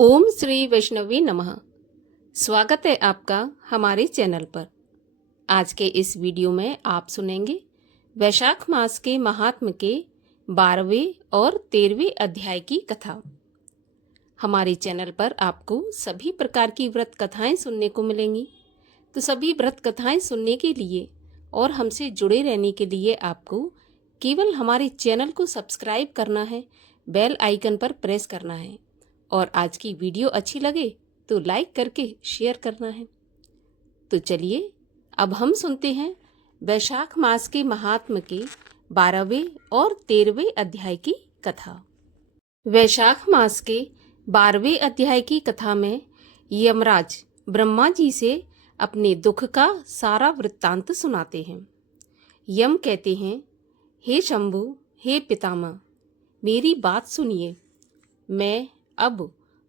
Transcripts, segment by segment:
ओम श्री वैष्णवी नमः। स्वागत है आपका हमारे चैनल पर। आज के इस वीडियो में आप सुनेंगे वैशाख मास के महात्म के 12वें और 13वें अध्याय की कथा। हमारे चैनल पर आपको सभी प्रकार की व्रत कथाएं सुनने को मिलेंगी। तो सभी व्रत कथाएं सुनने के लिए और हमसे जुड़े रहने के लिए आपको केवल हमारे चैनल को सब्सक्राइब करना है, बेल आइकन पर प्रेस करना है और आज की वीडियो अच्छी लगे तो लाइक करके शेयर करना है। तो चलिए अब हम सुनते हैं वैशाख मास के महात्म के 12वें और 13वें अध्याय की कथा। वैशाख मास के 12वें अध्याय की कथा में यमराज ब्रह्मा जी से अपने दुख का सारा वृत्तांत सुनाते हैं। यम कहते हैं, हे शंभु, हे पितामह, मेरी बात सुनिए। मैं अब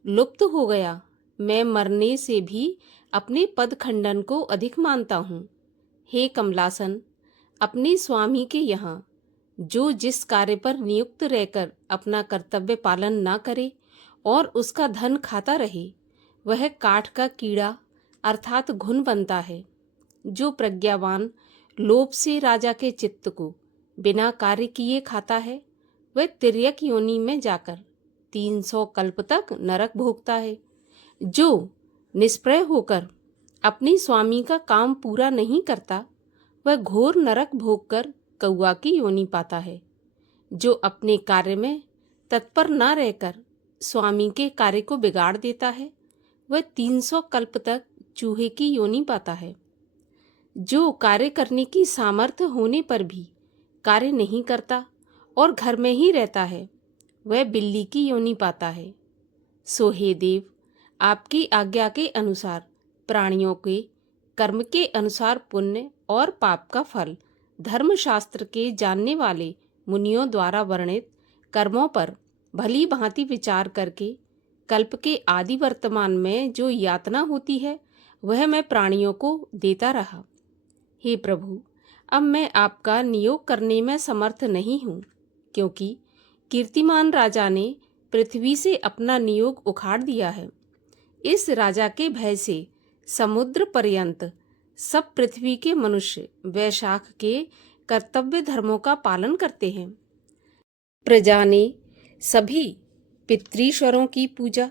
लुप्त हो गया। मैं मरने से भी अपने पद खंडन को अधिक मानता हूँ। हे कमलासन, अपने स्वामी के यहाँ जो जिस कार्य पर नियुक्त रहकर अपना कर्तव्य पालन ना करे और उसका धन खाता रहे, वह काठ का कीड़ा अर्थात घुन बनता है। जो प्रज्ञावान लोभ से राजा के चित्त को बिना कार्य किए खाता है, वह तिर्यक योनि में जाकर 300 कल्प तक नरक भोगता है। जो निष्प्रय होकर अपने स्वामी का काम पूरा नहीं करता, वह घोर नरक भोगकर कौआ की योनि पाता है। जो अपने कार्य में तत्पर न रहकर स्वामी के कार्य को बिगाड़ देता है, वह 300 कल्प तक चूहे की योनि पाता है। जो कार्य करने की सामर्थ्य होने पर भी कार्य नहीं करता और घर में ही रहता है, वह बिल्ली की योनि पाता है। सो हे देव, आपकी आज्ञा के अनुसार प्राणियों के कर्म के अनुसार पुण्य और पाप का फल धर्मशास्त्र के जानने वाले मुनियों द्वारा वर्णित कर्मों पर भली भांति विचार करके कल्प के आदि वर्तमान में जो यातना होती है, वह मैं प्राणियों को देता रहा। हे प्रभु, अब मैं आपका नियोग करने में समर्थ नहीं हूँ, क्योंकि कीर्तिमान राजा ने पृथ्वी से अपना नियोग उखाड़ दिया है। इस राजा के भय से समुद्र पर्यंत सब पृथ्वी के मनुष्य वैशाख के कर्तव्य धर्मों का पालन करते हैं। प्रजा ने सभी पितृश्वरों की पूजा,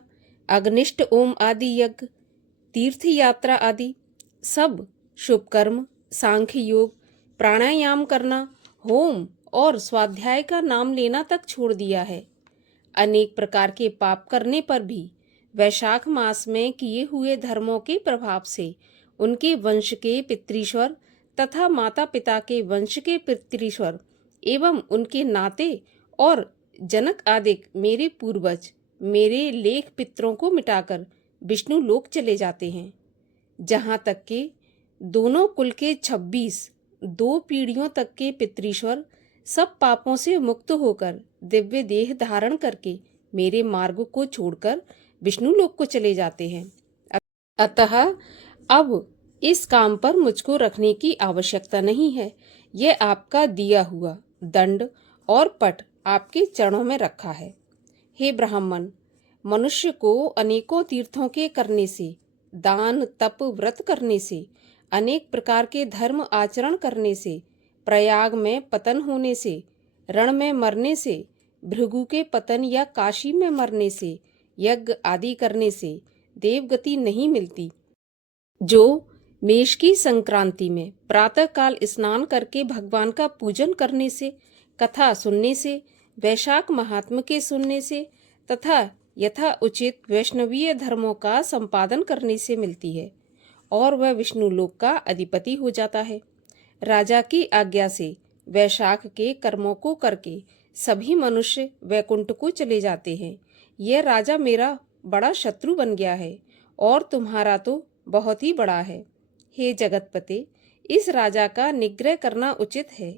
अग्निष्ट ओम आदि यज्ञ, तीर्थ यात्रा आदि सब शुभ कर्म, सांख्य योग, प्राणायाम करना, होम और स्वाध्याय का नाम लेना तक छोड़ दिया है। अनेक प्रकार के पाप करने पर भी वैशाख मास में किए हुए धर्मों के प्रभाव से उनके वंश के पितृश्वर तथा माता पिता के वंश के पितृश्वर एवं उनके नाते और जनक आदि मेरे पूर्वज मेरे लेख पितरों को मिटाकर विष्णु लोक चले जाते हैं। जहाँ तक के दोनों कुल के 26 2 पीढ़ियों तक के पितृश्वर सब पापों से मुक्त होकर दिव्य देह धारण करके मेरे मार्ग को छोड़कर विष्णु लोक को चले जाते हैं। अतः अब इस काम पर मुझको रखने की आवश्यकता नहीं है। यह आपका दिया हुआ दंड और पट आपके चरणों में रखा है। हे ब्राह्मण, मनुष्य को अनेकों तीर्थों के करने से, दान तप व्रत करने से, अनेक प्रकार के धर्म आचरण करने से, प्रयाग में पतन होने से, रण में मरने से, भृगु के पतन या काशी में मरने से, यज्ञ आदि करने से देवगति नहीं मिलती। जो मेष की संक्रांति में प्रातःकाल स्नान करके भगवान का पूजन करने से, कथा सुनने से, वैशाख महात्म के सुनने से तथा यथा उचित वैष्णवीय धर्मों का संपादन करने से मिलती है और वह विष्णु लोक का अधिपति हो जाता है। राजा की आज्ञा से वैशाख के कर्मों को करके सभी मनुष्य वैकुंठ को चले जाते हैं। यह राजा मेरा बड़ा शत्रु बन गया है और तुम्हारा तो बहुत ही बड़ा है। हे जगतपते, इस राजा का निग्रह करना उचित है।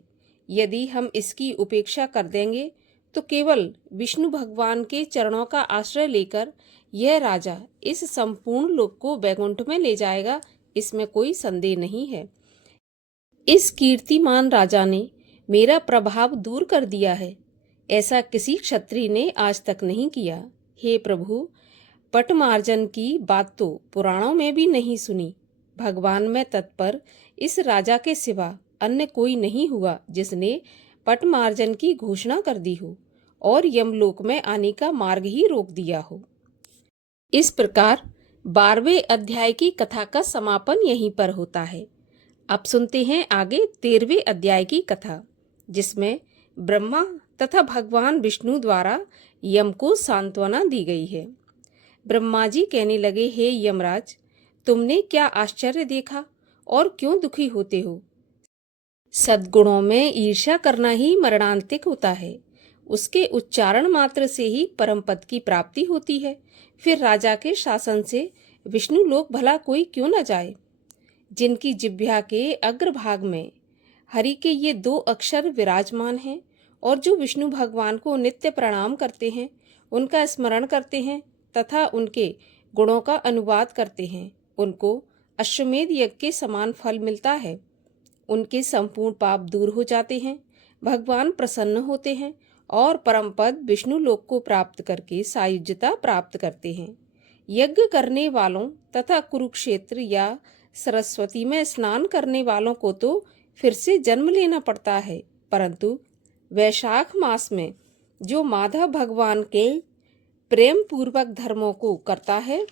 यदि हम इसकी उपेक्षा कर देंगे तो केवल विष्णु भगवान के चरणों का आश्रय लेकर यह राजा इस संपूर्ण लोक को वैकुंठ में ले जाएगा, इसमें कोई संदेह नहीं है। इस कीर्तिमान राजा ने मेरा प्रभाव दूर कर दिया है। ऐसा किसी क्षत्रिय ने आज तक नहीं किया। हे प्रभु, पटमार्जन की बात तो पुराणों में भी नहीं सुनी। भगवान में तत्पर इस राजा के सिवा अन्य कोई नहीं हुआ जिसने पटमार्जन की घोषणा कर दी हो और यमलोक में आने का मार्ग ही रोक दिया हो। इस प्रकार 12वें अध्याय की कथा का समापन यहीं पर होता है। अब सुनते हैं आगे 13वें अध्याय की कथा, जिसमें ब्रह्मा तथा भगवान विष्णु द्वारा यम को सांत्वना दी गई है। ब्रह्मा जी कहने लगे, हे यमराज, तुमने क्या आश्चर्य देखा और क्यों दुखी होते हो? सद्गुणों में ईर्ष्या करना ही मरणांतिक होता है। उसके उच्चारण मात्र से ही परम पद की प्राप्ति होती है। फिर राजा के शासन से विष्णु लोक भला कोई क्यों न जाए? जिनकी जिह्वा के अग्रभाग में हरि के ये 2 अक्षर विराजमान हैं और जो विष्णु भगवान को नित्य प्रणाम करते हैं, उनका स्मरण करते हैं तथा उनके गुणों का अनुवाद करते हैं, उनको अश्वमेध यज्ञ के समान फल मिलता है। उनके संपूर्ण पाप दूर हो जाते हैं, भगवान प्रसन्न होते हैं और परम पद विष्णु लोक को प्राप्त करके सायुज्यता प्राप्त करते हैं। यज्ञ करने वालों तथा कुरुक्षेत्र या सरस्वती में स्नान करने वालों को तो फिर से जन्म लेना पड़ता है, परंतु वैशाख मास में जो माधव भगवान के प्रेम पूर्वक धर्मों को करता है,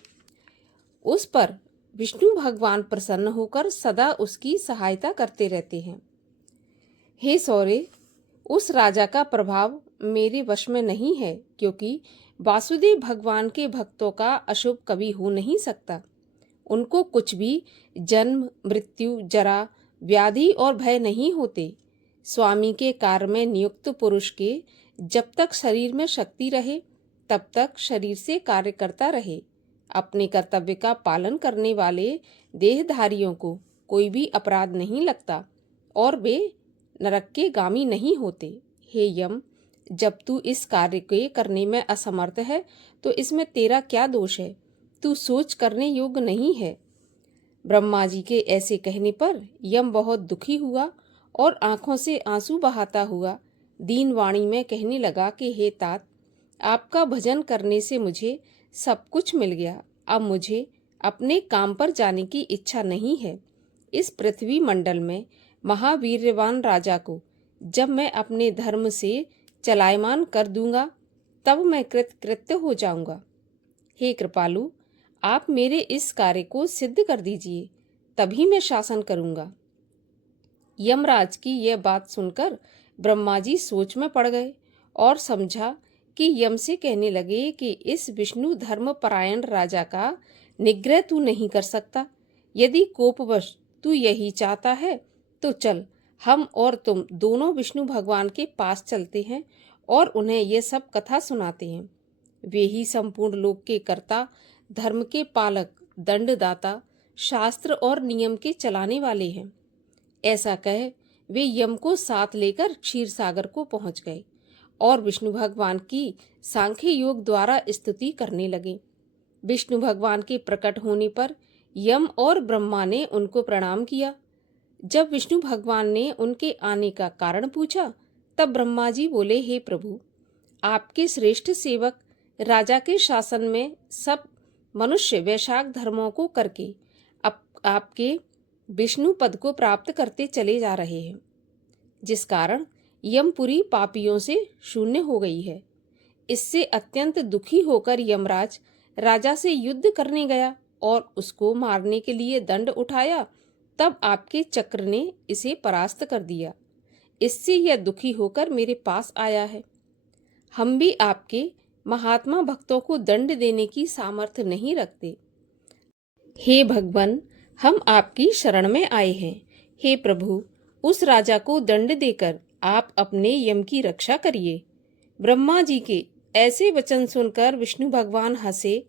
उस पर विष्णु भगवान प्रसन्न होकर सदा उसकी सहायता करते रहते हैं। हे सौरे, उस राजा का प्रभाव मेरे वश में नहीं है, क्योंकि वासुदेव भगवान के भक्तों का अशुभ कभी हो नहीं सकता। उनको कुछ भी जन्म, मृत्यु, जरा, व्याधि और भय नहीं होते। स्वामी के कार्य में नियुक्त पुरुष के जब तक शरीर में शक्ति रहे तब तक शरीर से कार्य करता रहे। अपने कर्तव्य का पालन करने वाले देहधारियों को कोई भी अपराध नहीं लगता और वे नरक के गामी नहीं होते। हे यम, जब तू इस कार्य के करने में असमर्थ है तो इसमें तेरा क्या दोष है? तू सोच करने योग्य नहीं है। ब्रह्मा जी के ऐसे कहने पर यम बहुत दुखी हुआ और आंखों से आंसू बहाता हुआ दीन वाणी में कहने लगा कि हे तात, आपका भजन करने से मुझे सब कुछ मिल गया। अब मुझे अपने काम पर जाने की इच्छा नहीं है। इस पृथ्वी मंडल में महावीर्यवान राजा को जब मैं अपने धर्म से चलायमान कर दूंगा तब मैं कृतकृत्य हो जाऊंगा। हे कृपालु, आप मेरे इस कार्य को सिद्ध कर दीजिए, तभी मैं शासन करूंगा। यमराज की यह बात सुनकर ब्रह्मा जी सोच में पड़ गए और समझा कि यम से कहने लगे कि इस विष्णु धर्म परायण राजा का निग्रह तू नहीं कर सकता। यदि कोपवश तू यही चाहता है तो चल, हम और तुम दोनों विष्णु भगवान के पास चलते हैं और उन्हें यह सब कथा सुनाते हैं। वे ही संपूर्ण लोक के कर्ता, धर्म के पालक, दंडदाता, शास्त्र और नियम के चलाने वाले हैं। ऐसा कह वे यम को साथ लेकर क्षीर सागर को पहुंच गए और विष्णु भगवान की सांख्य योग द्वारा स्तुति करने लगे। विष्णु भगवान के प्रकट होने पर यम और ब्रह्मा ने उनको प्रणाम किया। जब विष्णु भगवान ने उनके आने का कारण पूछा तब ब्रह्मा जी बोले, हे प्रभु, आपके श्रेष्ठ सेवक राजा के शासन में सब मनुष्य वैशाख धर्मों को करके आपके विष्णु पद को प्राप्त करते चले जा रहे हैं, जिस कारण यमपुरी पापियों से शून्य हो गई है। इससे अत्यंत दुखी होकर यमराज राजा से युद्ध करने गया और उसको मारने के लिए दंड उठाया, तब आपके चक्र ने इसे परास्त कर दिया। इससे यह दुखी होकर मेरे पास आया है। हम भी आपके महात्मा भक्तों को दंड देने की सामर्थ्य नहीं रखते। हे भगवान, हम आपकी शरण में आए हैं। हे प्रभु, उस राजा को दंड देकर आप अपने यम की रक्षा करिए। ब्रह्मा जी के ऐसे वचन सुनकर विष्णु भगवान हंसे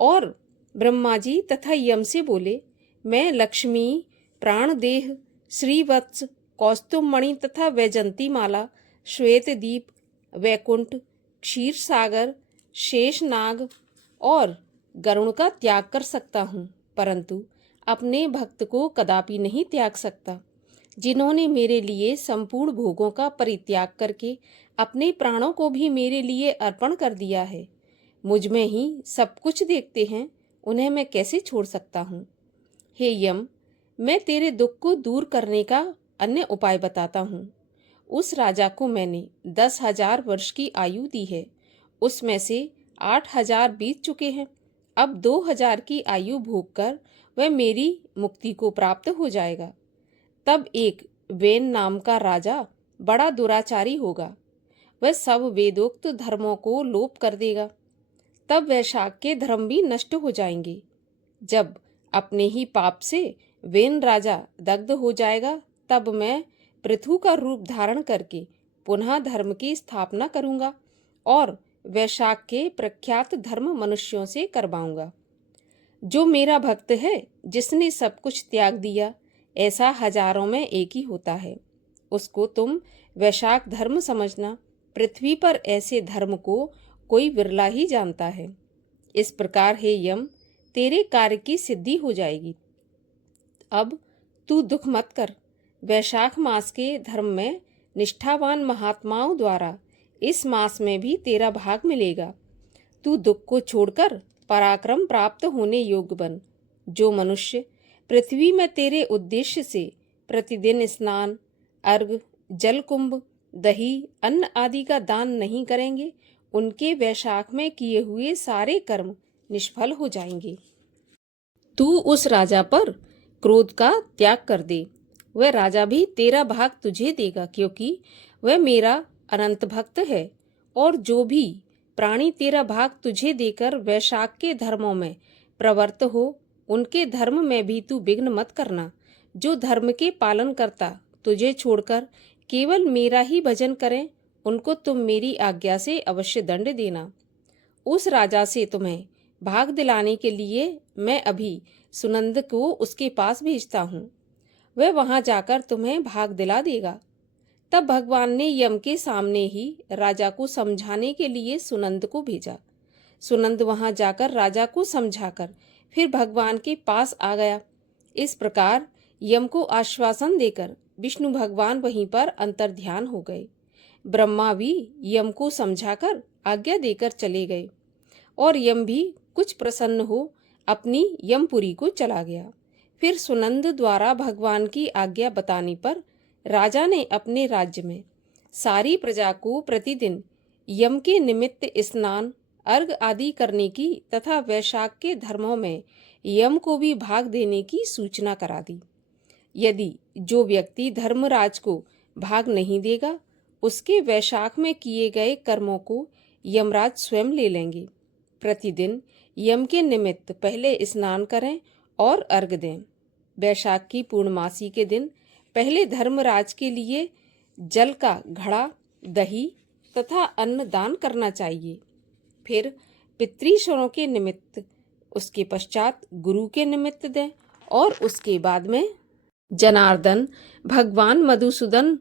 और ब्रह्मा जी तथा यम से बोले, मैं लक्ष्मी, प्राणदेह, श्रीवत्स, कौस्तुभमणि तथा वैजंती माला, श्वेत दीप, वैकुंठ, क्षीर सागर, शेषनाग और गरुण का त्याग कर सकता हूँ, परंतु अपने भक्त को कदापि नहीं त्याग सकता। जिन्होंने मेरे लिए संपूर्ण भोगों का परित्याग करके अपने प्राणों को भी मेरे लिए अर्पण कर दिया है, मुझ में ही सब कुछ देखते हैं, उन्हें मैं कैसे छोड़ सकता हूँ। हे यम, मैं तेरे दुख को दूर करने का अन्य उपाय बताता हूँ। उस राजा को मैंने 10,000 वर्ष की आयु दी है, उसमें से 8,000 बीत चुके हैं। अब 2,000 की आयु भोग कर वह मेरी मुक्ति को प्राप्त हो जाएगा। तब एक वेन नाम का राजा बड़ा दुराचारी होगा, वह सब वेदोक्त धर्मों को लोप कर देगा। तब वैशाख के धर्म भी नष्ट हो जाएंगे। जब अपने ही पाप से वेन राजा दग्ध हो जाएगा, तब मैं पृथु का रूप धारण करके पुनः धर्म की स्थापना करूंगा और वैशाख के प्रख्यात धर्म मनुष्यों से करवाऊंगा। जो मेरा भक्त है, जिसने सब कुछ त्याग दिया, ऐसा हजारों में एक ही होता है। उसको तुम वैशाख धर्म समझना। पृथ्वी पर ऐसे धर्म को कोई विरला ही जानता है। इस प्रकार हे यम, तेरे कार्य की सिद्धि हो जाएगी। अब तू दुख मत कर। वैशाख मास के धर्म में निष्ठावान महात्माओं द्वारा इस मास में भी तेरा भाग मिलेगा। तू दुख को छोड़कर पराक्रम प्राप्त होने योग्य बन। जो मनुष्य पृथ्वी में तेरे उद्देश्य से प्रतिदिन स्नान, अर्घ, जल कुंभ, दही, अन्न आदि का दान नहीं करेंगे, उनके वैशाख में किए हुए सारे कर्म निष्फल हो जाएंगे। तू उस राजा पर क्रोध का त्याग कर दे। वह राजा भी तेरा भाग तुझे देगा, क्योंकि वह मेरा अनंत भक्त है। और जो भी प्राणी तेरा भाग तुझे देकर वैशाख के धर्मों में प्रवृत्त हो, उनके धर्म में भी तू विघ्न मत करना। जो धर्म के पालन करता तुझे छोड़कर केवल मेरा ही भजन करें, उनको तुम मेरी आज्ञा से अवश्य दंड देना। उस राजा से तुम्हें भाग दिलाने के लिए मैं अभी सुनंद को उसके पास भेजता हूँ। वह वहां जाकर तुम्हें भाग दिला देगा। तब भगवान ने यम के सामने ही राजा को समझाने के लिए सुनंद को भेजा। सुनंद वहां जाकर राजा को समझाकर फिर भगवान के पास आ गया। इस प्रकार यम को आश्वासन देकर विष्णु भगवान वहीं पर अंतर्ध्यान हो गए। ब्रह्मा भी यम को समझाकर आज्ञा देकर चले गए और यम भी कुछ प्रसन्न हो अपनी यमपुरी को चला गया। फिर सुनंद द्वारा भगवान की आज्ञा बताने पर राजा ने अपने राज्य में सारी प्रजा को प्रतिदिन यम के निमित्त स्नान, अर्घ आदि करने की तथा वैशाख के धर्मों में यम को भी भाग देने की सूचना करा दी। यदि जो व्यक्ति धर्मराज को भाग नहीं देगा, उसके वैशाख में किए गए कर्मों को यमराज स्वयं ले लेंगे। प्रतिदिन यम के निमित्त पहले स्नान करें और अर्घ दें। वैशाख की पूर्णमासी के दिन पहले धर्मराज के लिए जल का घड़ा, दही तथा अन्न दान करना चाहिए। फिर पितृश्वरों के निमित्त, उसके पश्चात गुरु के निमित्त दें और उसके बाद में जनार्दन भगवान मधुसूदन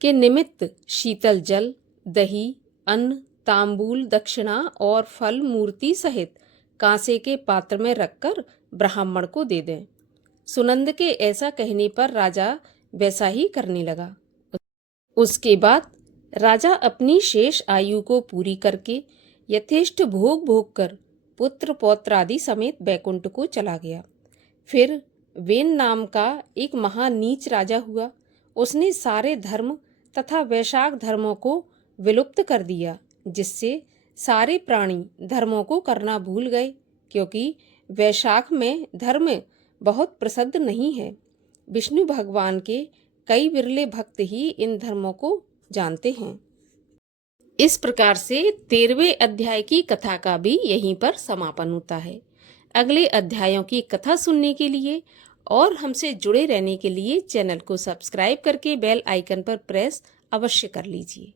के निमित्त शीतल जल, दही, अन्न, तांबूल, दक्षिणा और फल मूर्ति सहित कांसे के पात्र में रखकर ब्राह्मण को दे दें। सुनंद के ऐसा कहने पर राजा वैसा ही करने लगा। उसके बाद राजा अपनी शेष आयु को पूरी करके यथेष्ट भोग भोग कर पुत्र पौत्र आदि समेत बैकुंठ को चला गया। फिर वेन नाम का एक महानीच राजा हुआ। उसने सारे धर्म तथा वैशाख धर्मों को विलुप्त कर दिया, जिससे सारे प्राणी धर्मों को करना भूल गए, क्योंकि वैशाख में धर्म बहुत प्रसिद्ध नहीं है। विष्णु भगवान के कई विरले भक्त ही इन धर्मों को जानते हैं। इस प्रकार से 13वें अध्याय की कथा का भी यहीं पर समापन होता है। अगले अध्यायों की कथा सुनने के लिए और हमसे जुड़े रहने के लिए चैनल को सब्सक्राइब करके बेल आइकन पर प्रेस अवश्य कर लीजिए।